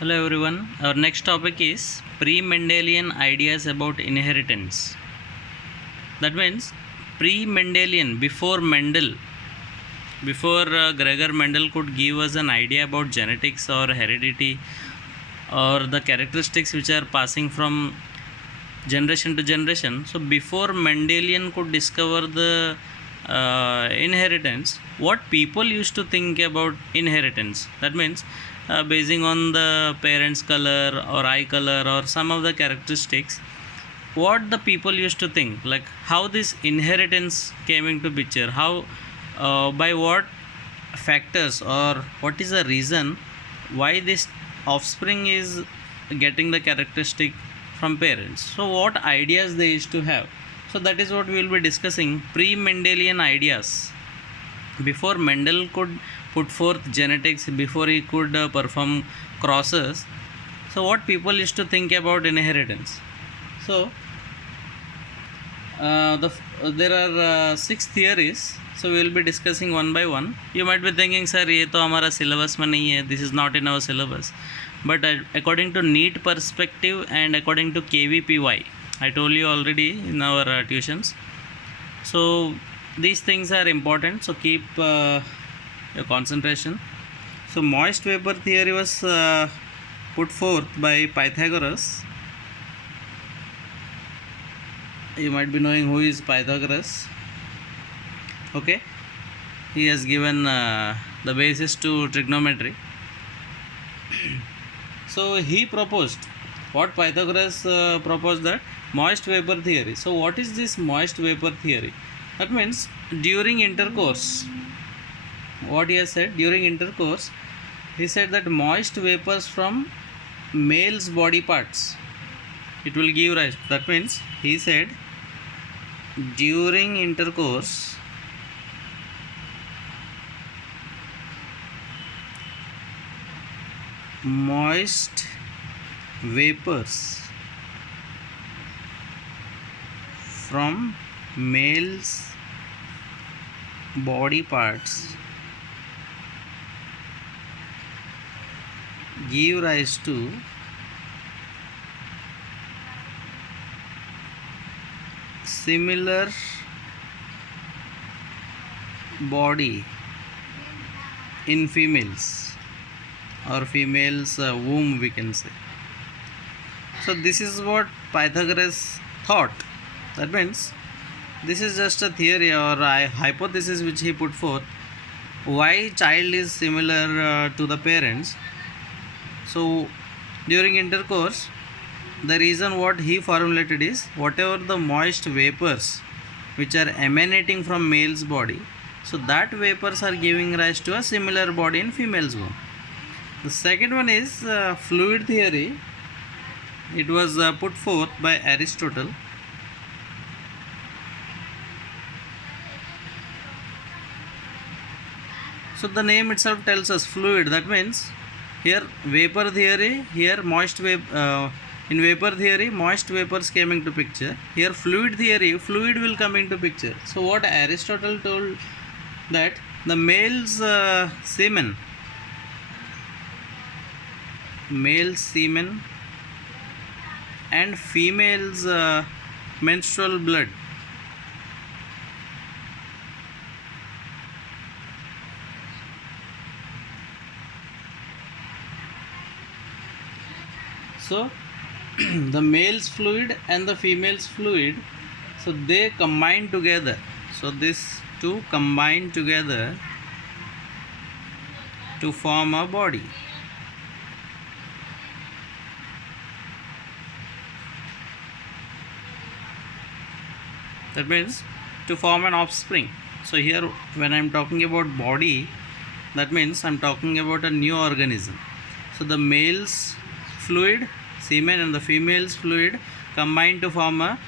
Hello everyone. Our next topic is pre-Mendelian ideas about inheritance. That means pre-Mendelian, before Mendel, before Gregor Mendel could give us an idea about genetics or heredity or the characteristics which are passing from generation to generation. So before Mendelian could discover the inheritance, what people used to think about inheritance. That means basing on the parents' color or eye color or some of the characteristics, what the people used to think, like how this inheritance came into picture, how by what factors or what is the reason why this offspring is getting the characteristic from parents. So what ideas they used to have, so that is what we will be discussing, pre-Mendelian ideas before Mendel could put forth genetics, before he could perform crosses. So what people used to think about inheritance. So there are six theories, so we will be discussing one by one. You might be thinking, sir, ये तो हमारा syllabus में नहीं है, this is not in our syllabus. But according to NEET perspective and according to KVPY, I told you already in our tuitions. So these things are important, so keep your concentration. So moist vapor theory was put forth by Pythagoras. You might be knowing who is Pythagoras. Okay, he has given the basis to trigonometry. So he proposed, what Pythagoras proposed, that moist vapor theory. So what is this moist vapor theory? That means during intercourse, what he has said, during intercourse, he said that moist vapors from male's body parts, it will give rise. That means he said during intercourse, moist vapors from male's body parts give rise to similar body in females, or females womb, we can say. So this is what Pythagoras thought. That means this is just a theory or a hypothesis which he put forth, why child is similar to the parents. So during intercourse, the reason what he formulated is, whatever the moist vapors which are emanating from male's body, so that vapors are giving rise to a similar body in female's womb. The second one is fluid theory. It was put forth by Aristotle. So the name itself tells us fluid. That means here vapor theory, here moist vapor. In vapor theory, moist vapors came into picture. Here fluid theory, fluid will come into picture. So what Aristotle told, that the male's semen, male semen and female's menstrual blood, so the male's fluid and the female's fluid, so they combine together. So these two combine together to form a body. That means to form an offspring. So here when I am talking about body, that means I am talking about a new organism. So the male's fluid, semen, and the female's fluid combine to form a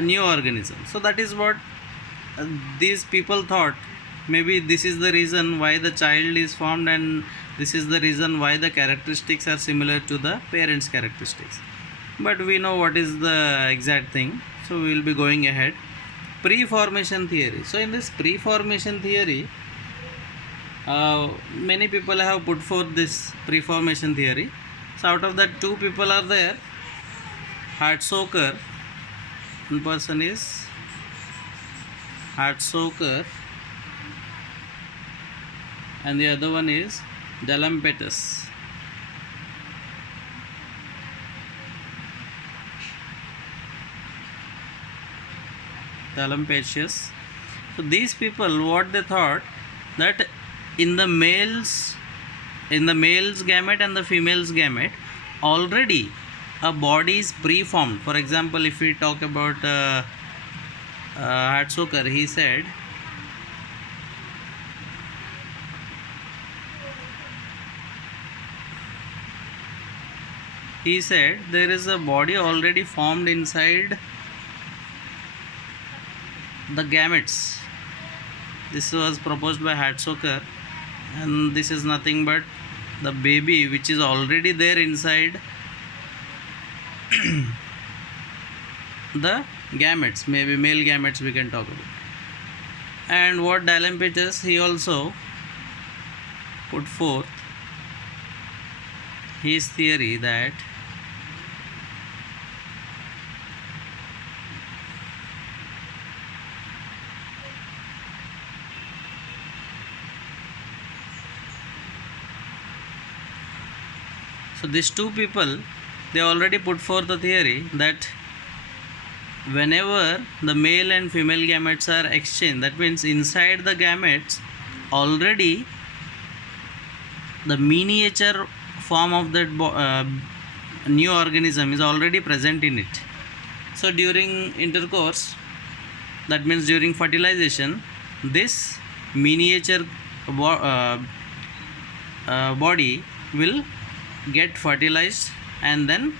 new organism. So that is what these people thought. Maybe this is the reason why the child is formed, and this is the reason why the characteristics are similar to the parents' characteristics. But we know what is the exact thing, so we will be going ahead. Pre-formation theory. So in this pre-formation theory, Many people have put forth this preformation theory. So out of that, two people are there. Hartsocker, one person is Hartsocker, and the other one is Dalampetus. Dalampetus. So these people, what they thought, that in the male's gamete and the female's gamete, already a body is preformed. For example, if we talk about Hartsocker, he said there is a body already formed inside the gametes. This was proposed by Hartsocker, and this is nothing but the baby which is already there inside the gametes, maybe male gametes we can talk about. And what Dalampetus, he also put forth his theory that so these two people, they already put forth the theory that whenever the male and female gametes are exchanged, that means inside the gametes already the miniature form of that new organism is already present in it. So during intercourse, that means during fertilization, this miniature body will get fertilized, and then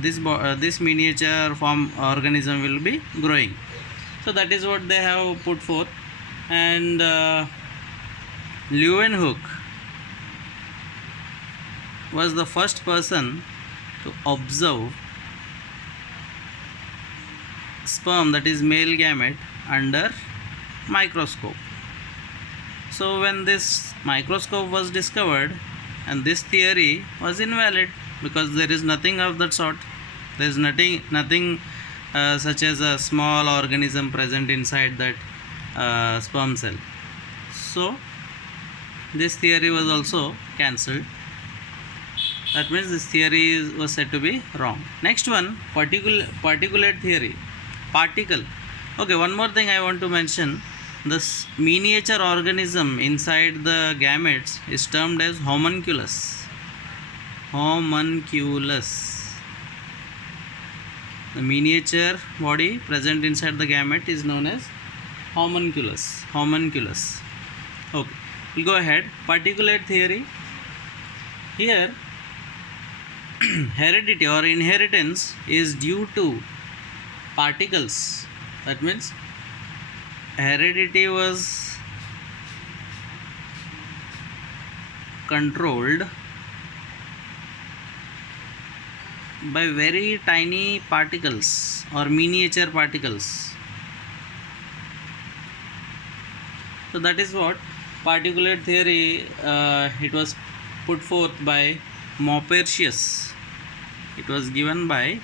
this miniature form organism will be growing. So that is what they have put forth. And Leeuwenhoek was the first person to observe sperm, that is male gamete, under microscope. So when this microscope was discovered, and this theory was invalid, because there is nothing of that sort. There is nothing such as a small organism present inside that sperm cell. So this theory was also cancelled. That means this theory was said to be wrong. Next one, particulate theory. Particle. Okay, one more thing I want to mention. This miniature organism inside the gametes is termed as homunculus. Homunculus. The miniature body present inside the gamete is known as homunculus. Homunculus. Okay, we'll go ahead. Particulate theory. Here, heredity or inheritance is due to particles. That means heredity was controlled by very tiny particles or miniature particles. So that is what particulate theory, it was put forth by Maupertuis. It was given by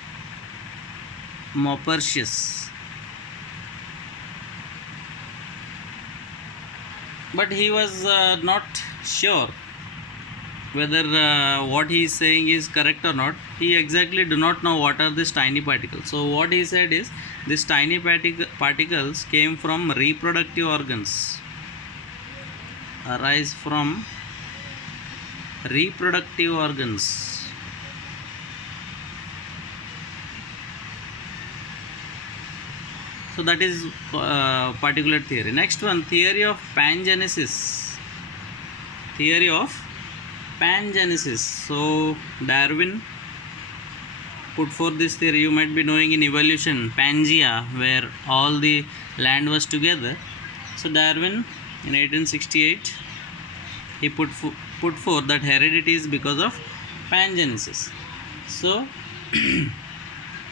Maupertuis. But he was not sure whether what he is saying is correct or not. He exactly do not know what are these tiny particles. So what he said is, these tiny particles came from reproductive organs, arise from reproductive organs. So that is particulate theory. Next one, theory of pangenesis. Theory of pangenesis. So Darwin put forth this theory. You might be knowing in evolution, Pangea, where all the land was together. So Darwin in 1868, he put forth that heredity is because of pangenesis. So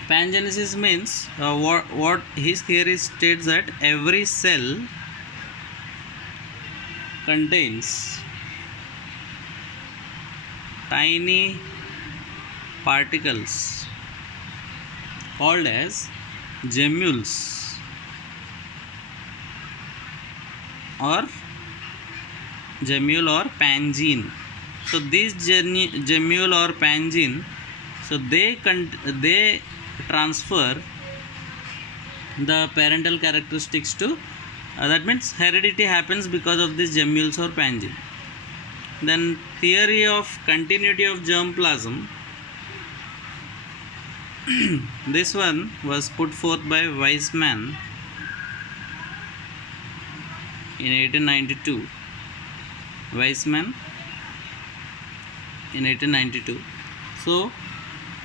pangenesis means what his theory states, that every cell contains tiny particles called as gemmules or gemmule or pangene. So these gemmule or pangene, so they transfer the parental characteristics to that means heredity happens because of these gemmules or pangene. Then theory of continuity of germplasm. This one was put forth by Weismann in 1892. Weismann in 1892. So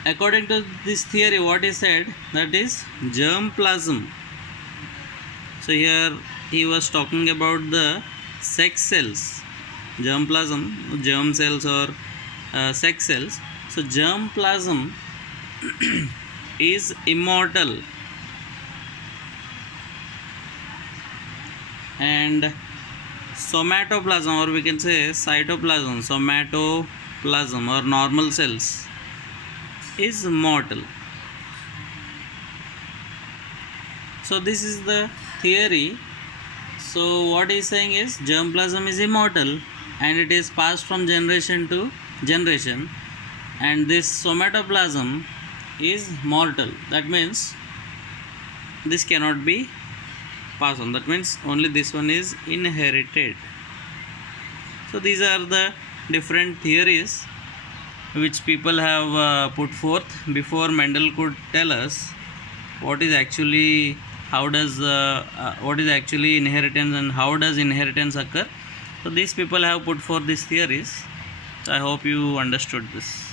according to this theory, what he said, that is germplasm. So here he was talking about the sex cells, germplasm, germ cells or sex cells. So germplasm is immortal, and somatoplasm, or we can say cytoplasm, somatoplasm or normal cells is mortal. So this is the theory. So what he is saying is germplasm is immortal and it is passed from generation to generation, and this somatoplasm is mortal. That means this cannot be passed on. That means only this one is inherited. So these are the different theories which people have put forth before Mendel could tell us what is actually what is actually inheritance and how does inheritance occur. So these people have put forth these theories. So I hope you understood this.